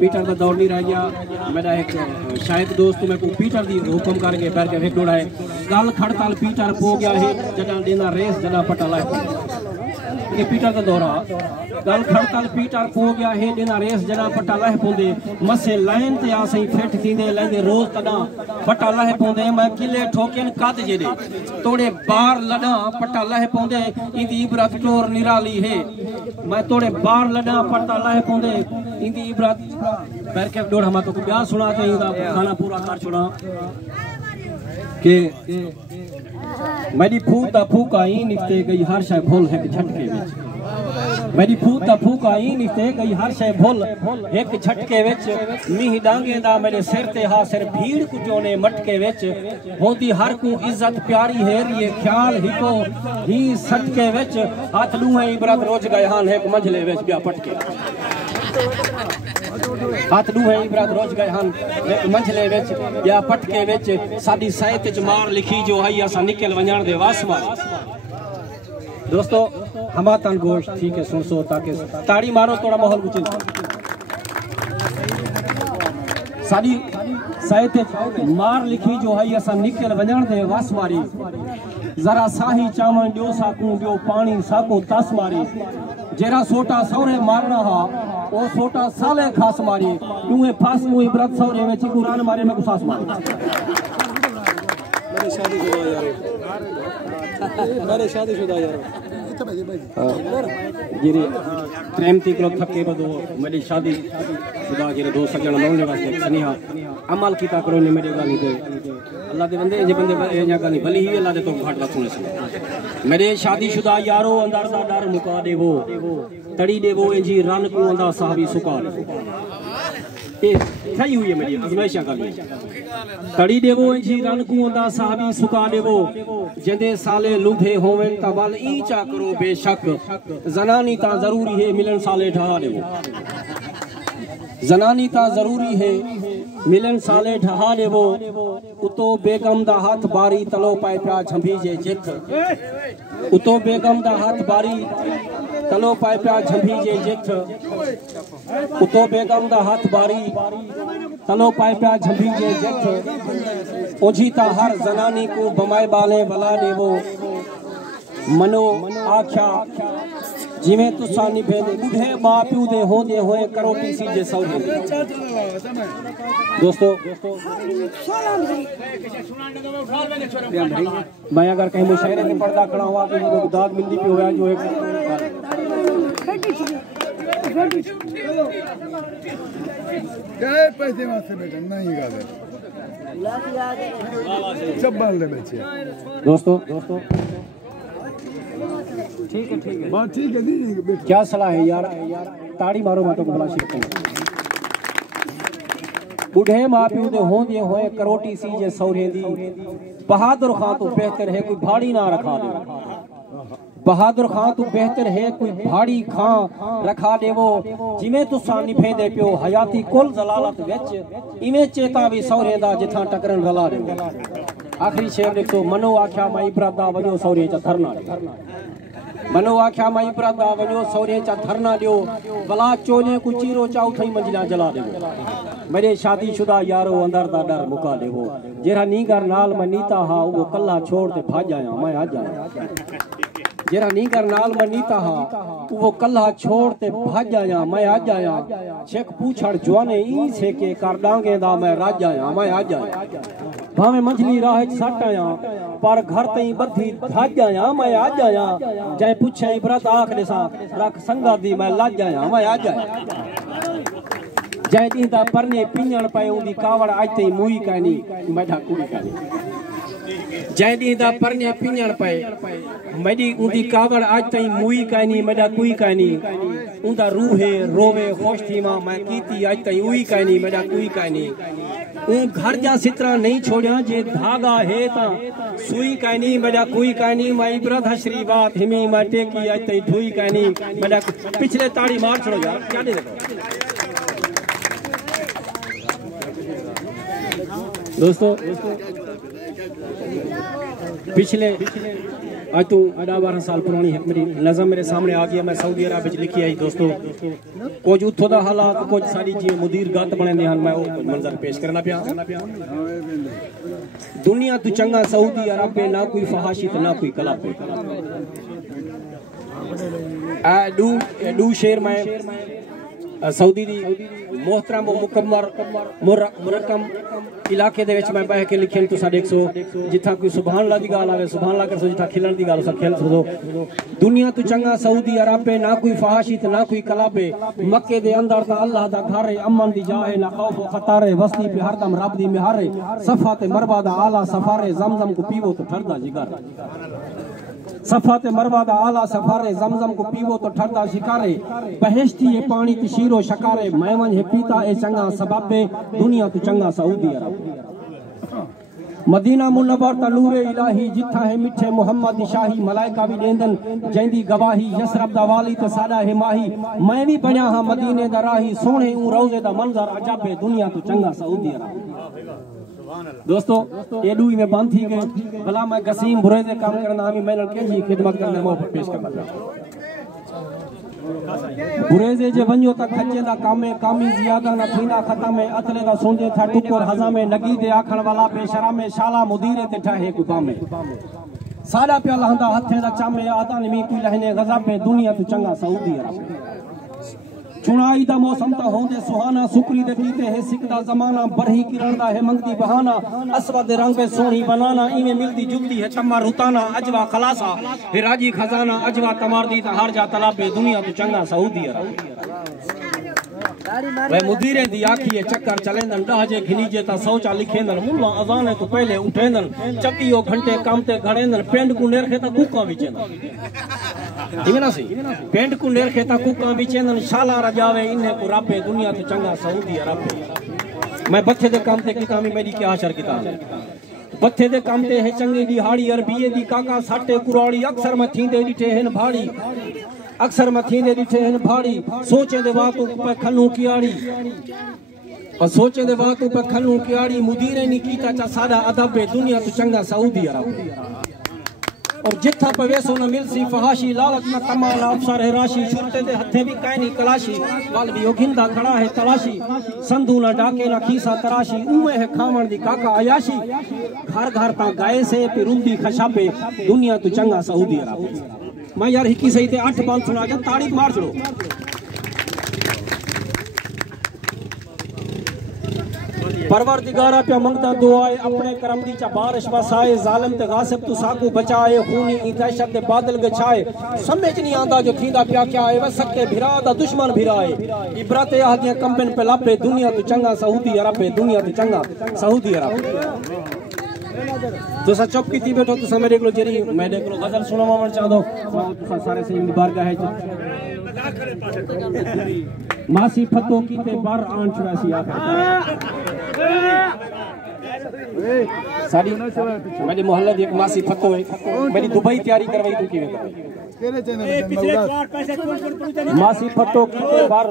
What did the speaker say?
Peter का दौड़ नहीं रह गया। मेरा एक शायद दोस्त मेरे को पीटर दी हुक्म करके पैर के फेंक डोड़ा है गल खड़ताल पीटर पो गया है जदा देना रेस जदा पटाला ये पीटर का दौरा गल खड़ताल पीटर पो गया है देना रेस जदा पटाला है पोंदे मसे लाइन ते आ सही फेट थींदे लेंदे रोज तना पटाला है पोंदे मैं किले ठोकेन कद जेदे तोड़े बार लड़ा पटाला है पोंदे इंदी इबरत टोर निराली है मैं तोड़े बार लड़ा पटाला है पोंदे इंदी इबरत पैर के डोड़ हम तो ब्याह सुना के इंदा खाना पूरा कर छोड़ा के मेरी फूट दा फूका ही निकते गई हर शय भूल है झटके विच मेरी फूट दा फूका ही निकते गई हर शय भूल एक झटके विच मीह डांगे दा मेरे सिर ते हा सिर भीड़ कुचोने मटके विच होंदी हर को इज्जत प्यारी हेरिए ख्याल हिको ही सटके विच हाथ लूहे इबरत रोज गए हान एक मंझले विच ब्या पटके हाथ लूहे इबरत रोज गए हन एक मंझले विच या पटके विच साडी साहित च मार लिखी जो है असा निकल वणन दे वासमा दोस्तों हमा तन गोश्त ठीक है सुन सो ताकि ताड़ी मारो थोड़ा माहौल कुछ साडी साहित च मार लिखी जो है असा निकल वणन दे वासमारी जरा साही चावण दियो साकू दियो पानी साको तस मारी जेरा सोटा सौरे मारना हा ओ सोटा साले खास मारी तूए फास को इबरत सौरे में चिकुरान मारे में सास मारी मेरे शादीशुदा यार जेरे प्रेम ती करो थके बदो मेरी शादी शुदा जेरे दो सजन मिलने वास्ते सनेहा अमल कीता करो ने मेरे गाली दे अल्लाह दे बंदे जे बंदे ए जा गाली भली ही अल्लाह दे तो घाट सुने सुने मेरे शादीशुदा यारो अंदर दा डर मुका देवो तड़ी देवो इंजी रन को अंदा साहबी सुका देवो ए सही हुई है मेरी आजमाइशा का तड़ी देवो इंजी रन को अंदा साहबी सुका देवो जंदे साले लुभे होवन ता बल ई चा करो बेशक जनानी ता जरूरी है मिलन साले ढहा देवो जनानी ता जरूरी है मिलन साले ढहा देवो उतो बेगम दा हाथ बारी तलो पाए प्या झंभी जे जिथ उतो बेगम दा हाथ बारी तलो पाए प्या झंभी जे जिथ उतो बेगम दा हाथ बारी तलो पाए प्या झंभी जे जिथ ओझी ता हर जनानी को बमाए बाले बला देवो मनो आख्या जिमें तुसा निभेंदे बुढ़े मां प्यू दे होंदे होए करोटी सी जे सौरे दोस्तों मैं अगर कहीं मुशायरे में पर्दा खड़ा हुआ तो दाद मिलती पे होया जो है पैसे वास्ते बेटा नहीं गावे चब्बल ले बच्चे दोस्तों ठीक है बात ठीक है दी क्या सलाह है यार ताड़ी मारो मैं तो भला सीखता बुढ़े मां प्यू दे होंदे होए करोटी सी जे सौरे दी बहादुर खां तो बेहतर है कोई भाड़ी ना रखा दे बहादुर खां तो बेहतर है कोई भाड़ी खां रखा देवो जिमें तुसा निभेंदे पियो हयाती कुल जलालत विच इवें चेता भी सौरे दा जिथा टकरन रला देवो आखिरी शेर लिखो मनो आख्या मां इबरत दा वजो सौरे च धरना मनो आख्या मां इबरत दा वजो सौरे च धरना दियो भला चोने को चीरो चाउ थई मंजिला जला देवो मेरे शादीशुदा यारो अंदर दा डर मुका देवो जेरा नीगर नाल मैं नीता हा वो कल्ला छोड़ ते भाज आया मैं आ जाया जेरा नीगर नाल मैं नीता हा वो कल्ला छोड़ ते भाज आया मैं आ जाया शेख पूछड़ जवाने ई से के कर डांगे दा मैं राज आया मैं आ जाया भावे मंझली राह सट आया पर घर तई बधी भाज आया मैं आ जाया जय पूछे इबरत आख देसा रख संगा दी मैं लाज आया मैं आ जाया जय दीदा परने पिंजण पे उंदी कावड़ आज तई मुई कानी मैडा कुड़ी कानी जय दीदा परने पिंजण पे मेरी उंदी कावड़ आज तई मुई कानी मैडा कुई कानी उंदा रूहे रोवे खुश थी मां मैं कीती आज तई उई कानी मैडा कुई कानी ऊ घर जा सितरा नहीं छोड़िया जे धागा है ता सुई कानी मैडा कुई कानी मैं इबरत हशरी बात हिमी मैं टेकी आज तई ढुई कानी मैडा पिछले ताड़ी मार छोड़ो यार क्या दे दोस्तों पिछले आज तो 12 साल पुरानी है मेरी नज़म मेरे सामने आ गया। मैं सऊदी अरब में लिखी आई दोस्तों, कुछ उतो दा हालात कुछ सारी जी मुदीर गत बने हैं। मैं वो मंजर पेश करना पिया। दुनिया तू चंगा सऊदी अरब पे, ना कोई फहाशी तो ना कोई कला पे। डू शेर मैं सऊदी दी मोहतरम मुकम्मर मुरक्कम इलाके दे विच मैं बह के लिखे तुसा देख सो, जिथा कोई सुभान अल्लाह दी गाल आवे सुभान अल्लाह कर सो, जिथा खिलन दी गाल खेल सो। दुनिया तू चंगा सऊदी अरब पे, ना कोई फहाशी ते ना कोई कला पे। मक्के दे अंदर ता अल्लाह दा घर है, अमन दी जा है, ना खौफ व खतर है। वस्ती पे हरदम रब दी मेहर है। सफा ते मरवा दा आला सफर है, जमजम को पीवो तो ठरदा जिगर। सफा ते मरवा दा आला सफर है, जमजम को पीवो तो ठरदा शिकारे। बहेश्ती है पानी ते शीरो शकारे, मैं वंज है पीता ए चंगा सबबे। दुनिया तू चंगा सऊदी अरब। मदीना मुनव्वर ता नूरे इलाही, जिथा है मिठे मोहम्मद दी शाही। मलाइका भी देंदन जैंदी गवाही, यसरब दा वाली ते साडा है माही। मैं भी बणिया हां मदीने दा राही, सोहणे ऊ रोज़े दा मंजर अजब है। दुनिया तू चंगा सऊदी अरब। दोस्तों एडू ही में बंद थी गए भला मैं गसीम बुरे से काम करना हमी मैं लड़के जी खिदमत करने मो पेश करना बुरे से जे वंजो तक खच्चे दा काम में कामी ज्यादा न थींदा खत्म में। अतले दा सोंदे था टुकर हजा में, नगी दे आखण वाला बेशरम में। शाला मुदीरे ते ठाहे कुबा में, साडा प्या लहंदा हथे दा चामे। आदा नमी कोई लहने गजब में। दुनिया तू चंगा सऊदी अरब। चुनाई दा मौसम ता होंदे सुहाना, सुकरी दे पीते है सिकदा जमाना। बरही किरण दा है मंगदी बहाना, असवद रंग पे सोहनी बनाना। इवें मिलदी जुगदी है चम्मा रुताना, अजवा खलासा हिराजी खजाना। अजवा तमारदी ता हार जा तलाबे। दुनिया तू चंगा सऊदी अरब। वे मुदीरे दी आखी है चक्कर चलेंदन, डहजे घिनीजे ता सोचा लिखेंदन। मुल्ला अजाने तो पहले उठेंदन, चक्कियो घंटे काम ते घड़ेंदन। पेंड को नेरखे ता कुका विचेंदन, ठीक है ना सी। पेंड को नेरखे ता कुका विचेंदन। शाला रजावे इन्हें को रापे। दुनिया तो चंगा सऊदी अरब। मैं बच्चे दे काम ते किताबी मेरी क्या हशर किताब है। बच्चे दे काम ते है चंगी दी हाड़ी, अरबीए दी काका साटे कुराड़ी। अक्सर मैं थींदे डिठे हन भाड़ी, अक्सर मैं थींदे डिठे हन भाड़ी। सोचे दे वातों पे खनू कियाड़ी, और सोचे दे वातों पे खनू कियाड़ी। मुदीरे नी कीता चा सादा अदब है। दुनिया तो चंगा सऊदी अरब। और जिथा पवेसो न मिलसी फहाशी, लालच न कमाल अफसर है राशि। छुरते दे हथे भी कायनी कलाशी, वाल भी योगिंदा खड़ा है तलाशी। संधू न डाके न खीसा तराशी, उमे है खावण दी काका अयाशी। घर घर ता गाय से पिरुंदी खशाबे। दुनिया तू चंगा सऊदी अरब। मैं यार हिकी सही ते 8 बाल सुना के ताड़ी मार छड़ो। परवरदिगारा पे मंगता दुआए, अपने करम दी चा बारिश बसाए। जालिम ते गासिब तू साकू बचाए, खूनी ई दहशत दे बादल गछाए। समझ नहीं आंदा जो थींदा प्या क्या है, वे सके भिरा दा दुश्मन भिराए। इबरत आदियां कंबन पे लापे। दुनिया तू चंगा सऊदी अरब। दुनिया तू चंगा सऊदी अरब। तो सा चुप की बैठो तो मेरे को जरी मैं देख लो गजल सुनावा मन चाह दो सारे से बारगाह है। मासी फतो की ते बार आन चुरासी सारी मेरे मोहल्ले दी एक मासी फतो है। मेरी दुबई तैयारी करवाई तू की मासी फतो की ते बार